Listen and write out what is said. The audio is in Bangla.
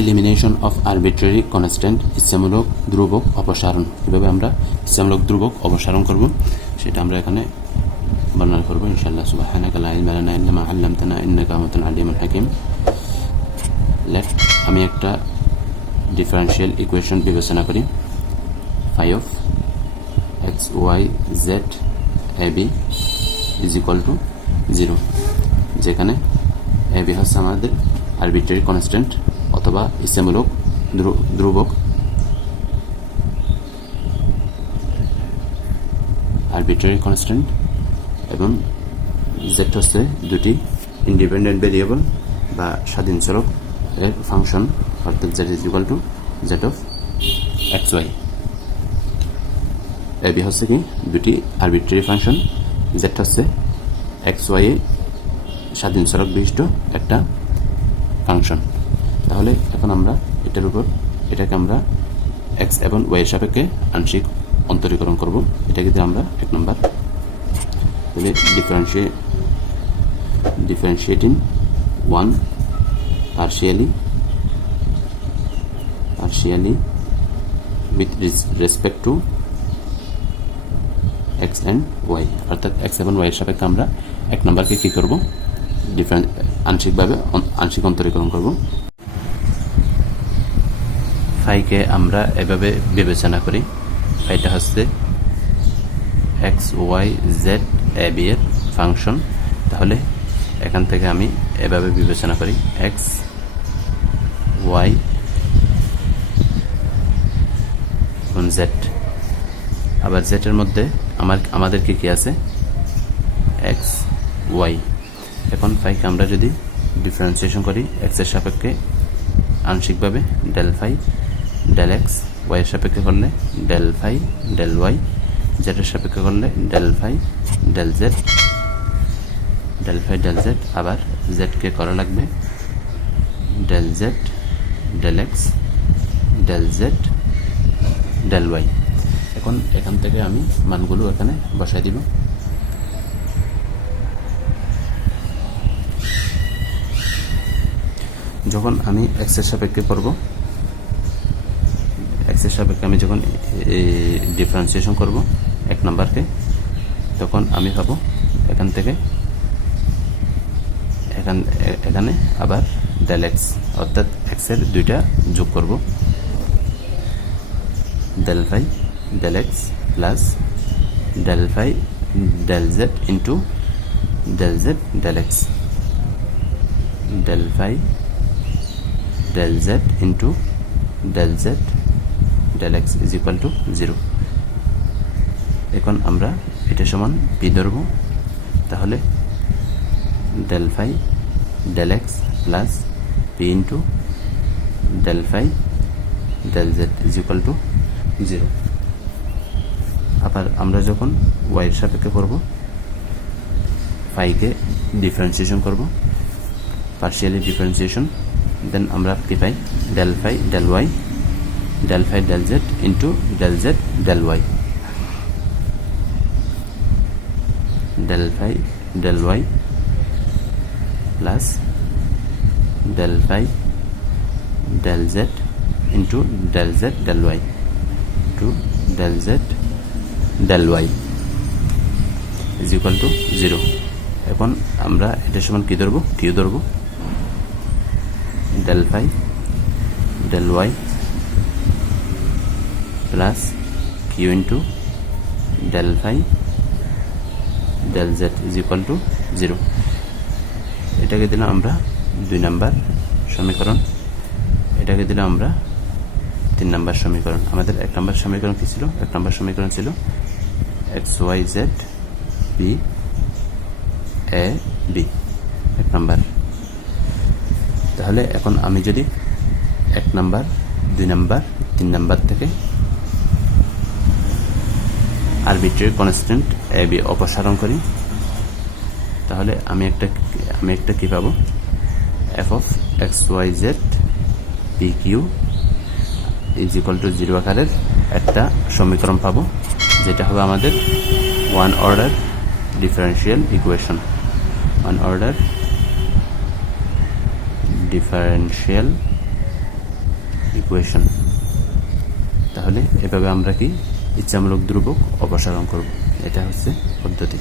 এলিমিনেশন অফ আরবিট্রারি কনস্ট্যান্ট ইচ্ছামূলক ধ্রুবক, অপসারণ। কীভাবে আমরা ইচ্ছামূলক ধ্রুবক, অপসারণ করব। সেটা আমরা এখানে বর্ণনা করব, ইনশাআল্লাহ, সুবহানাকা হাকিম। লেট আমি একটা ডিফারেনশিয়াল ইকুয়েশন বিবেচনা করি। Phi of x y z a b is equal to zero যেখানে এ বি হচ্ছে আমাদের আরবিট্রারি কনস্ট্যান্ট অথবা ইচ্ছামূলক ধ্রু- ধ্রুবক। আরবিট্রারি কনস্ট্যান্ট এবং জেড হচ্ছে দুটি ইন্ডিপেন্ডেন্ট ভেরিয়েবল বা স্বাধীন চলক এর ফাংশন অর্থাৎ z is equal to z of x y a b হচ্ছে কি দুটি আরবিট্রারি ফাংশন জেড হচ্ছে এক্স ওয়াই স্বাধীন চলক বিশিষ্ট একটা ফাংশন তাহলে এখন আমরা এটার উপর এটাকে আমরা এক্স এবং ওয়াই সাপেক্ষে আংশিক অন্তরীকরণ করব। এটাকে দিয়ে আমরা এক নম্বর তাহলে ডিফারেন্সিয়ে differentiating one partially with res- respect to x and y অর্থাৎ x এবং y এর সাপেক্ষে আমরা এক নম্বরকে কী করব? ডিফারেন্ট আংশিকভাবে আংশিক অন্তরীকরণ করব। ফাইকে আমরা এভাবে বিবেচনা করি। ফাইটা হচ্ছে x y z a b এর ফাংশন। তাহলে এখান থেকে আমি এভাবে বিবেচনা করি। X y z. আবার জেটের মধ্যে আমার আমাদের কি কি আছে? X y. এখন ফাইকে আমরা যদি ডিফারেন্সিয়েশন করি এক্সের সাপেক্ষে আংশিকভাবে ডেল ফাই ডেল এক্স ওয়াইয়ের সাপেক্ষে করলে ডেল ফাই ডেল ওয়াই জেডের সাপেক্ষে করলে del phi del z del phi del z আবার জেডকে করা লাগবে del z del x del z del y এখন এখান থেকে আমি মানগুলো এখানে বসাই দিব। যখন আমি এক্সের সাপেক্ষে করব এক্সের সাপেক্ষে আমি যখন ডিফারেন্সিয়েশন করব, এক নাম্বারকে, তখন আমি পাবো এখান থেকে, এখান এখানে আবার ডেল এক্স অর্থাৎ এক্সের দুইটা যোগ করব। Del phi del X plus del phi del Z into del Z del X del phi del Z into del Z del X is equal to zero এখন আমরা এটা সমান পি ধরব। তাহলে del phi del X plus P into del phi del Z is equal to zero আবার আমরা যখন ওয়াইয়ের সাপেক্ষে করব ফাইকে ডিফারেন্সিয়েশন করব পার্শিয়ালি ডিফারেন্সিয়েশন দেন আমরা কি পাই? Del phi del Y del phi del Z into del Z del Y del phi del Y plus del phi del Z into del Z del Y to del Z del Y is equal to zero এখন আমরা এটার সমান কী ধরবো? কিউ ধরবো? Del phi del Y plus Q into del phi del Z is equal to zero এটাকে দিলাম আমরা দুই নাম্বার সমীকরণ। এটাকে দিলাম আমরা তিন নাম্বার সমীকরণ। আমাদের এক নাম্বার সমীকরণ কী ছিল? এক নাম্বার সমীকরণ ছিল x y z b a b এক নাম্বার। তাহলে এখন আমি যদি এক নাম্বার, দুই নাম্বার, তিন নাম্বার থেকে আরবিট্রারি কনস্ট্যান্ট এ বি অপসারণ করি। তাহলে আমি একটা আমি একটা কী পাবো? F of x y z p q is equal to zero আকারের একটা সমীকরণ পাবো, যেটা হবে আমাদের one order differential equation one order differential equation তাহলে এভাবে আমরা কি ইচ্ছামূলক দ্রুবক অপসারণ করব। এটা হচ্ছে পদ্ধতি।